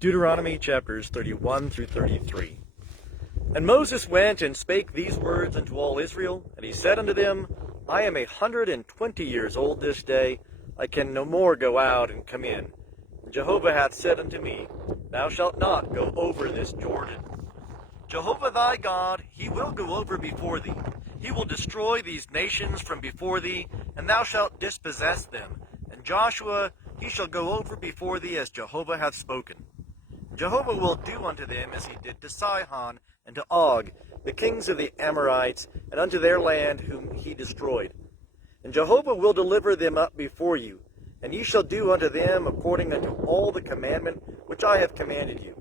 Deuteronomy chapters 31 through 33. And Moses went and spake these words unto all Israel, and he said unto them, I am 120 years old this day, I can no more go out and come in. And Jehovah hath said unto me, Thou shalt not go over this Jordan. Jehovah thy God, he will go over before thee. He will destroy these nations from before thee, and thou shalt dispossess them. And Joshua, he shall go over before thee as Jehovah hath spoken. Jehovah will do unto them as he did to Sihon and to Og, the kings of the Amorites, and unto their land whom he destroyed. And Jehovah will deliver them up before you, and ye shall do unto them according unto all the commandment which I have commanded you.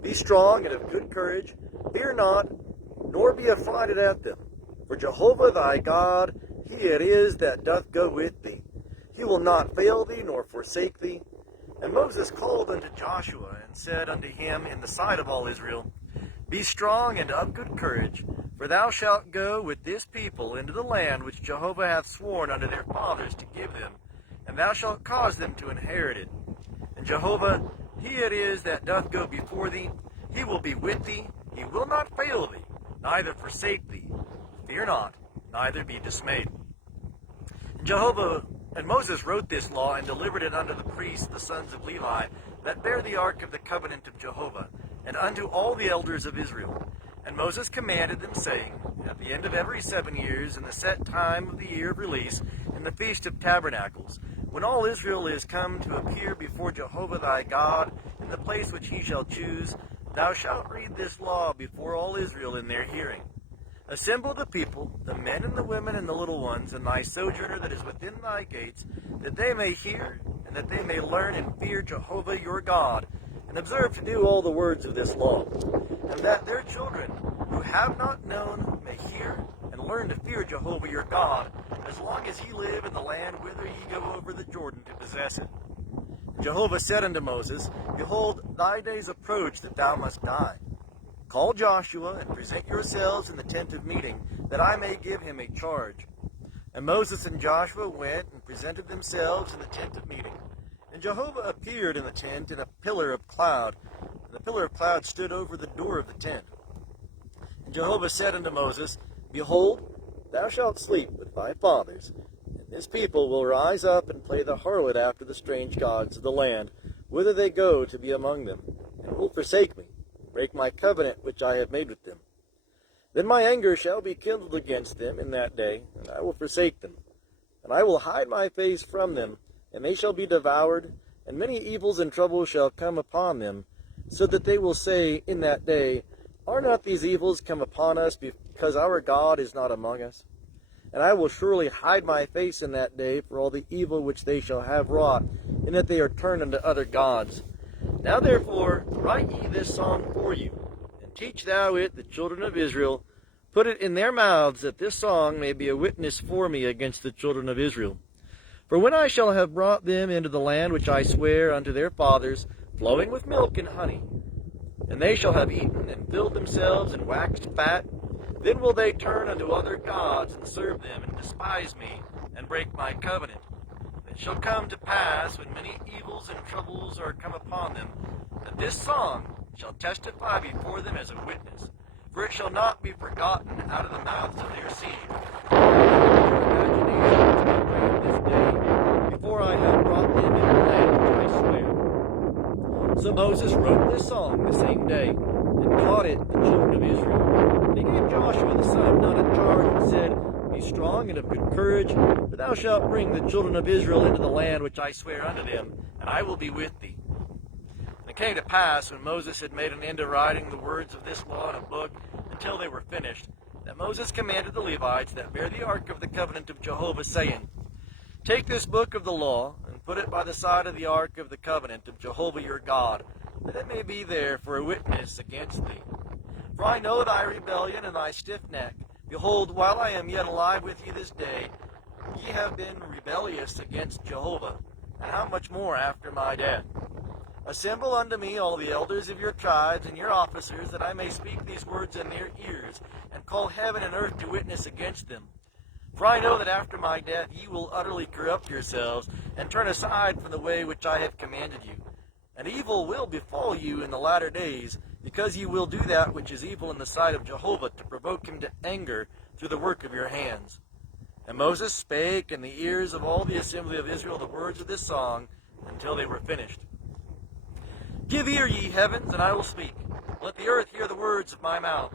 Be strong and of good courage, fear not, nor be affrighted at them. For Jehovah thy God, he it is that doth go with thee. He will not fail thee, nor forsake thee. And Moses called unto Joshua, and said unto him in the sight of all Israel, Be strong and of good courage, for thou shalt go with this people into the land which Jehovah hath sworn unto their fathers to give them, and thou shalt cause them to inherit it. And Jehovah, he it is that doth go before thee, he will be with thee, he will not fail thee, neither forsake thee. Fear not, neither be dismayed. And Moses wrote this law and delivered it unto the priests, the sons of Levi, that bear the ark of the covenant of Jehovah, and unto all the elders of Israel. And Moses commanded them, saying, At the end of every 7 years, in the set time of the year of release, in the feast of tabernacles, when all Israel is come to appear before Jehovah thy God, in the place which he shall choose, thou shalt read this law before all Israel in their hearing. Assemble the people, the men and the women and the little ones, and thy sojourner that is within thy gates, that they may hear, and that they may learn and fear Jehovah your God, and observe to do all the words of this law, and that their children, who have not known, may hear and learn to fear Jehovah your God, as long as ye live in the land whither ye go over the Jordan to possess it. And Jehovah said unto Moses, Behold, thy days approach that thou must die. Call Joshua, and present yourselves in the tent of meeting, that I may give him a charge. And Moses and Joshua went and presented themselves in the tent of meeting. And Jehovah appeared in the tent in a pillar of cloud, and the pillar of cloud stood over the door of the tent. And Jehovah said unto Moses, Behold, thou shalt sleep with thy fathers, and this people will rise up and play the harlot after the strange gods of the land, whither they go to be among them, and will forsake me, break my covenant which I have made with them. Then my anger shall be kindled against them in that day, and I will forsake them. And I will hide my face from them, and they shall be devoured, and many evils and troubles shall come upon them, so that they will say in that day, Are not these evils come upon us because our God is not among us? And I will surely hide my face in that day for all the evil which they shall have wrought, in that they are turned unto other gods. Now therefore write ye this song for you, and teach thou it the children of Israel. Put it in their mouths, that this song may be a witness for me against the children of Israel. For when I shall have brought them into the land which I swear unto their fathers, flowing with milk and honey, and they shall have eaten and filled themselves and waxed fat, then will they turn unto other gods and serve them, and despise me, and break my covenant. It shall come to pass, when many evils and troubles are come upon them, that this song shall testify before them as a witness. For it shall not be forgotten out of the mouths of their seed. This day, before I have brought them into the land which I swear. So Moses wrote this song the same day, and taught it the children of Israel. And he gave Joshua the son of Nun a charge, and said, Be strong and of good courage, for thou shalt bring the children of Israel into the land which I swear unto them, and I will be with thee. And it came to pass, when Moses had made an end of writing the words of this law in a book, until they were finished, that Moses commanded the Levites that bear the ark of the covenant of Jehovah, saying, Take this book of the law, and put it by the side of the ark of the covenant of Jehovah your God, that it may be there for a witness against thee. For I know thy rebellion and thy stiff neck. Behold, while I am yet alive with you this day, ye have been rebellious against Jehovah, and how much more after my death? Assemble unto me all the elders of your tribes and your officers, that I may speak these words in their ears, and call heaven and earth to witness against them. For I know that after my death ye will utterly corrupt yourselves, and turn aside from the way which I have commanded you. And evil will befall you in the latter days, because you will do that which is evil in the sight of Jehovah, to provoke him to anger through the work of your hands. And Moses spake in the ears of all the assembly of Israel the words of this song, until they were finished. Give ear, ye heavens, and I will speak. Let the earth hear the words of my mouth.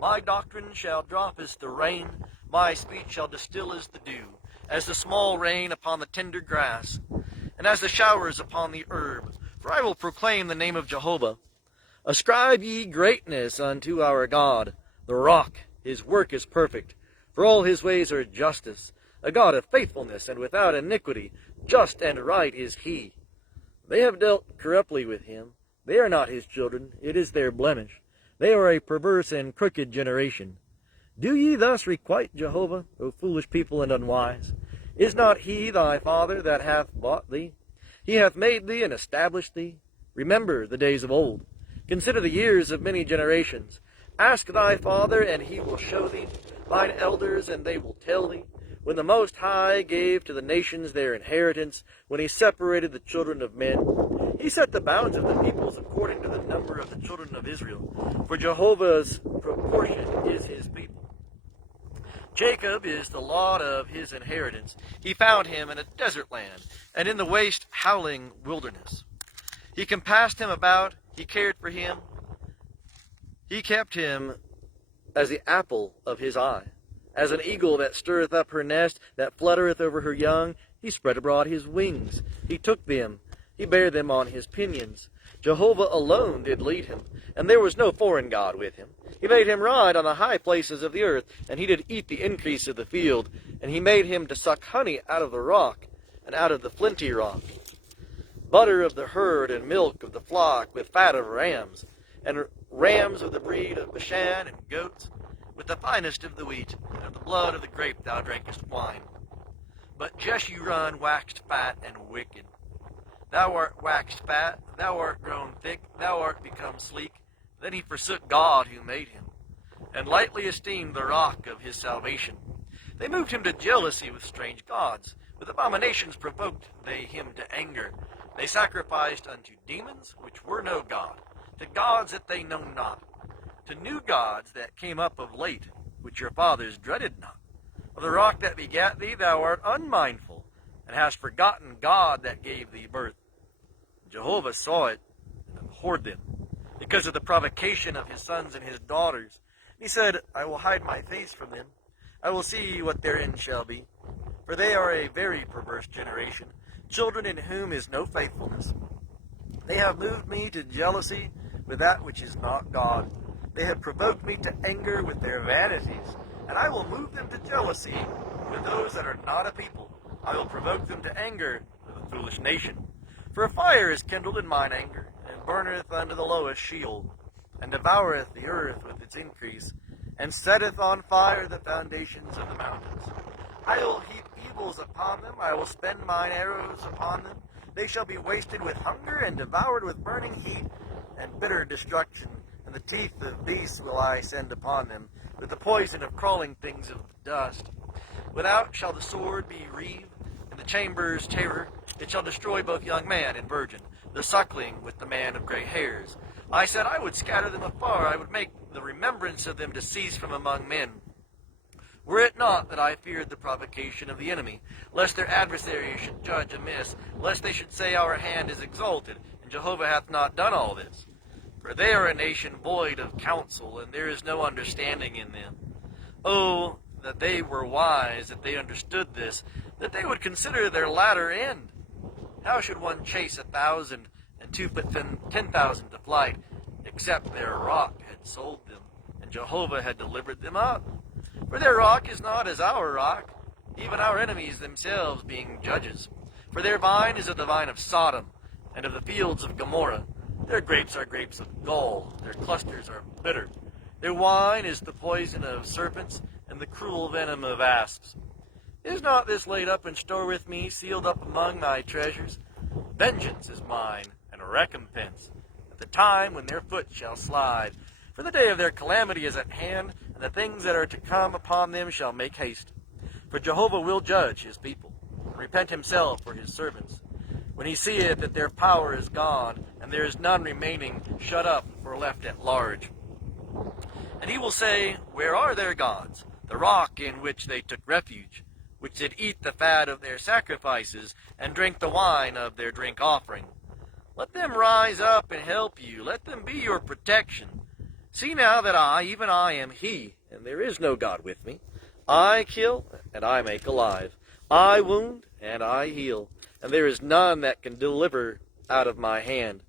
My doctrine shall drop as the rain, my speech shall distill as the dew, as the small rain upon the tender grass, and as the showers upon the herb. For I will proclaim the name of Jehovah. Ascribe ye greatness unto our God, the rock. His work is perfect, for all his ways are justice. A God of faithfulness and without iniquity, just and right is he. They have dealt corruptly with him. They are not his children, it is their blemish. They are a perverse and crooked generation. Do ye thus requite Jehovah, O foolish people and unwise? Is not he thy father that hath bought thee? He hath made thee and established thee. Remember the days of old. Consider the years of many generations. Ask thy father, and he will show thee, thine elders, and they will tell thee. When the Most High gave to the nations their inheritance, when he separated the children of men, he set the bounds of the peoples according to the number of the children of Israel. For Jehovah's proportion is his people. Jacob is the lot of his inheritance. He found him in a desert land, and in the waste howling wilderness. He compassed him about, he cared for him. He kept him as the apple of his eye. As an eagle that stirreth up her nest, that fluttereth over her young, he spread abroad his wings. He took them, he bare them on his pinions. Jehovah alone did lead him, and there was no foreign God with him. He made him ride on the high places of the earth, and he did eat the increase of the field. And he made him to suck honey out of the rock, and out of the flinty rock. Butter of the herd, and milk of the flock, with fat of rams, and rams of the breed of Bashan, and goats, with the finest of the wheat, and of the blood of the grape thou drankest wine. But Jeshurun waxed fat and wicked. Thou art waxed fat, thou art grown thick, thou art become sleek. Then he forsook God who made him, and lightly esteemed the rock of his salvation. They moved him to jealousy with strange gods. With abominations provoked they him to anger. They sacrificed unto demons, which were no God, to gods that they know not, to new gods that came up of late, which your fathers dreaded not. Of the rock that begat thee thou art unmindful, and hast forgotten God that gave thee birth. Jehovah saw it, and abhorred them, because of the provocation of his sons and his daughters. He said, I will hide my face from them. I will see what their end shall be. For they are a very perverse generation, children in whom is no faithfulness. They have moved me to jealousy with that which is not God. They have provoked me to anger with their vanities, and I will move them to jealousy with those that are not a people. I will provoke them to anger with a foolish nation. For a fire is kindled in mine anger, and burneth unto the lowest Sheol, and devoureth the earth with its increase, and setteth on fire the foundations of the mountains. I will heap evils upon them, I will spend mine arrows upon them. They shall be wasted with hunger, and devoured with burning heat, and bitter destruction. And the teeth of beasts will I send upon them, with the poison of crawling things of the dust. Without shall the sword be reaved, and the chambers terror. It shall destroy both young man and virgin, the suckling with the man of gray hairs. I said I would scatter them afar, I would make the remembrance of them to cease from among men. Were it not that I feared the provocation of the enemy, lest their adversaries should judge amiss, lest they should say our hand is exalted, and Jehovah hath not done all this. For they are a nation void of counsel, and there is no understanding in them. Oh, that they were wise, that they understood this, that they would consider their latter end. How should one chase 1,000, and two put 10,000 to flight, except their rock had sold them, and Jehovah had delivered them up? For their rock is not as our rock, even our enemies themselves being judges. For their vine is of the vine of Sodom, and of the fields of Gomorrah. Their grapes are grapes of gall, their clusters are bitter. Their wine is the poison of serpents, and the cruel venom of asps. Is not this laid up in store with me, sealed up among thy treasures? Vengeance is mine, and a recompense, at the time when their foot shall slide. For the day of their calamity is at hand, and the things that are to come upon them shall make haste. For Jehovah will judge his people, and repent himself for his servants. When he seeth that their power is gone, and there is none remaining shut up or left at large. And he will say, Where are their gods, the rock in which they took refuge, which did eat the fat of their sacrifices, and drink the wine of their drink offering? Let them rise up and help you. Let them be your protection. See now that I, even I, am he, and there is no God with me. I kill, and I make alive. I wound, and I heal, and there is none that can deliver out of my hand.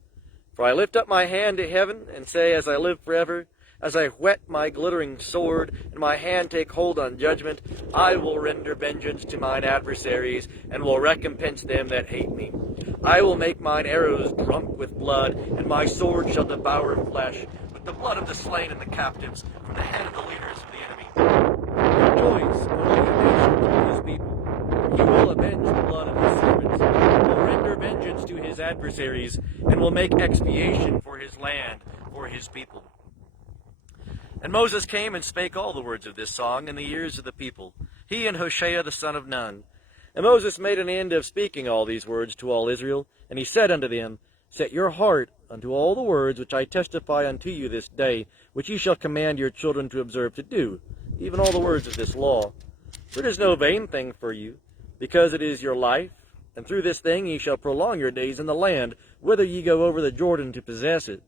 For I lift up my hand to heaven, and say, as I live forever, as I whet my glittering sword, and my hand take hold on judgment, I will render vengeance to mine adversaries, and will recompense them that hate me. I will make mine arrows drunk with blood, and my sword shall devour flesh, with the blood of the slain and the captives, from the hand of the leaders of the enemy. Rejoice, O you nations of his people. He will avenge the blood of his servants, will render vengeance to his adversaries, and will make expiation for his land, for his people. And Moses came and spake all the words of this song in the ears of the people, he and Hoshea the son of Nun. And Moses made an end of speaking all these words to all Israel, and he said unto them, Set your heart unto all the words which I testify unto you this day, which ye shall command your children to observe to do, even all the words of this law. For it is no vain thing for you, because it is your life, and through this thing ye shall prolong your days in the land, whither ye go over the Jordan to possess it.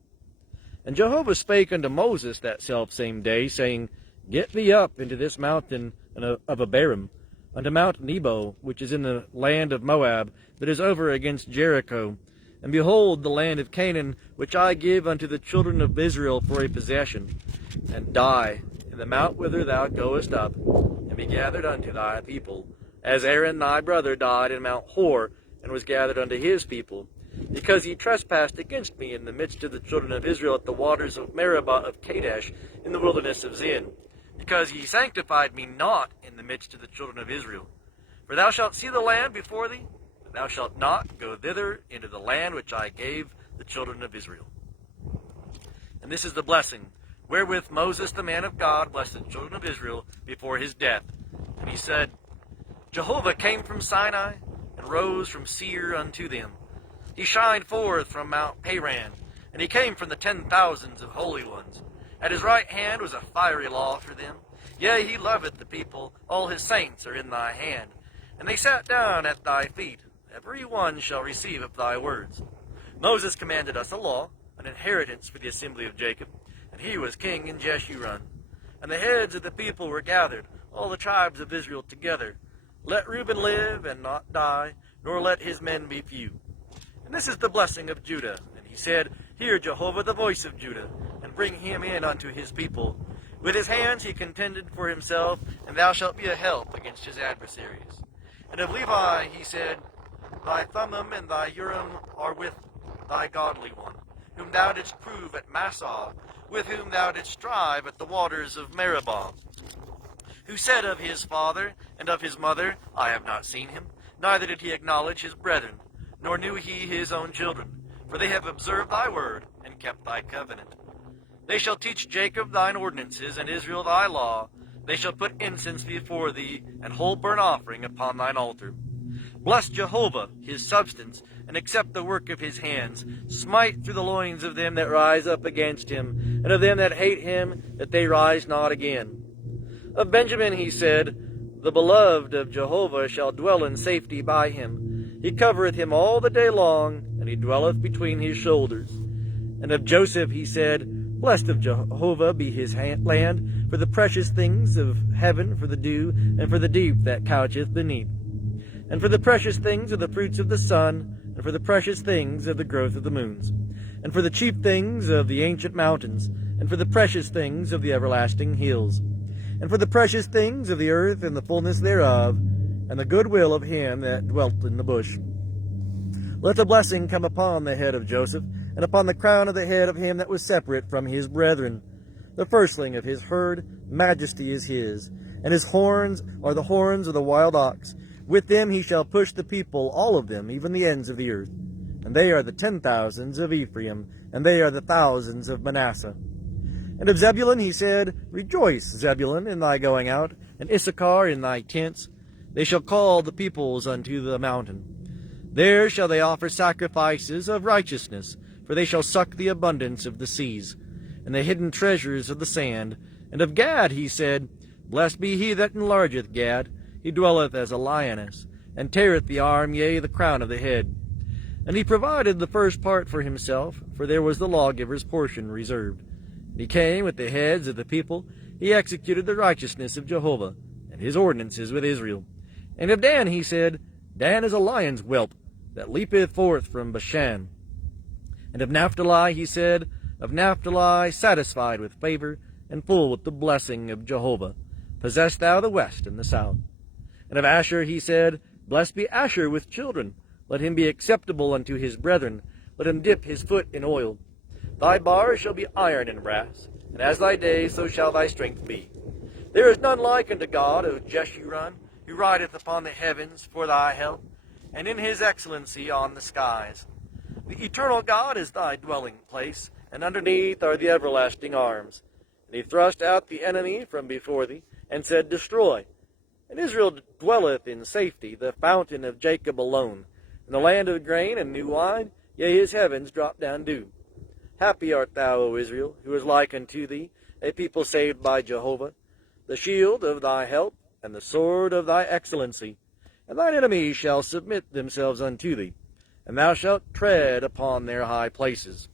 And Jehovah spake unto Moses that selfsame day, saying, Get thee up into this mountain of Abarim, unto Mount Nebo, which is in the land of Moab, that is over against Jericho. And behold, the land of Canaan, which I give unto the children of Israel for a possession. And die in the mount whither thou goest up, and be gathered unto thy people, as Aaron thy brother died in Mount Hor, and was gathered unto his people. Because ye trespassed against me in the midst of the children of Israel at the waters of Meribah of Kadesh, in the wilderness of Zin. Because ye sanctified me not in the midst of the children of Israel. For thou shalt see the land before thee, but thou shalt not go thither into the land which I gave the children of Israel. And this is the blessing, wherewith Moses the man of God blessed the children of Israel before his death. And he said, Jehovah came from Sinai, and rose from Seir unto them. He shined forth from Mount Paran, and he came from the 10,000s of holy ones. At his right hand was a fiery law for them. Yea, he loveth the people, all his saints are in thy hand. And they sat down at thy feet, every one shall receive of thy words. Moses commanded us a law, an inheritance for the assembly of Jacob, and he was king in Jeshurun. And the heads of the people were gathered, all the tribes of Israel together. Let Reuben live and not die, nor let his men be few. And this is the blessing of Judah. And he said, Hear Jehovah the voice of Judah, and bring him in unto his people. With his hands he contended for himself, and thou shalt be a help against his adversaries. And of Levi he said, Thy Thummim and thy Urim are with thy godly one, whom thou didst prove at Massah, with whom thou didst strive at the waters of Meribah. Who said of his father and of his mother, I have not seen him, neither did he acknowledge his brethren, nor knew he his own children, for they have observed thy word, and kept thy covenant. They shall teach Jacob thine ordinances, and Israel thy law. They shall put incense before thee, and whole burnt offering upon thine altar. Bless Jehovah, his substance, and accept the work of his hands. Smite through the loins of them that rise up against him, and of them that hate him, that they rise not again. Of Benjamin he said, The beloved of Jehovah shall dwell in safety by him. He covereth him all the day long, and he dwelleth between his shoulders. And of Joseph he said, Blessed of Jehovah be his land, for the precious things of heaven, for the dew, and for the deep that coucheth beneath. And for the precious things of the fruits of the sun, and for the precious things of the growth of the moons. And for the chief things of the ancient mountains, and for the precious things of the everlasting hills. And for the precious things of the earth, and the fullness thereof, and the goodwill of him that dwelt in the bush. Let the blessing come upon the head of Joseph, and upon the crown of the head of him that was separate from his brethren. The firstling of his herd, majesty is his, and his horns are the horns of the wild ox. With them he shall push the people, all of them, even the ends of the earth. And they are the 10,000s of Ephraim, and they are the thousands of Manasseh. And of Zebulun he said, Rejoice, Zebulun, in thy going out, and Issachar in thy tents. They shall call the peoples unto the mountain. There shall they offer sacrifices of righteousness, for they shall suck the abundance of the seas, and the hidden treasures of the sand. And of Gad he said, Blessed be he that enlargeth Gad. He dwelleth as a lioness, and teareth the arm, yea, the crown of the head. And he provided the first part for himself, for there was the lawgiver's portion reserved. And he came with the heads of the people, he executed the righteousness of Jehovah, and his ordinances with Israel. And of Dan he said, Dan is a lion's whelp, that leapeth forth from Bashan. And of Naphtali he said, Of Naphtali satisfied with favor, and full with the blessing of Jehovah, possess thou the west and the south. And of Asher he said, Blessed be Asher with children, let him be acceptable unto his brethren, let him dip his foot in oil. Thy bars shall be iron and brass, and as thy days so shall thy strength be. There is none like unto God, O Jeshurun, who rideth upon the heavens for thy help, and in his excellency on the skies. The eternal God is thy dwelling place, and underneath are the everlasting arms. And he thrust out the enemy from before thee, and said, Destroy. And Israel dwelleth in safety, the fountain of Jacob alone. In the land of grain and new wine, yea, his heavens drop down dew. Happy art thou, O Israel, who is like unto thee, a people saved by Jehovah, the shield of thy help, and the sword of thy excellency. And thine enemies shall submit themselves unto thee, and thou shalt tread upon their high places.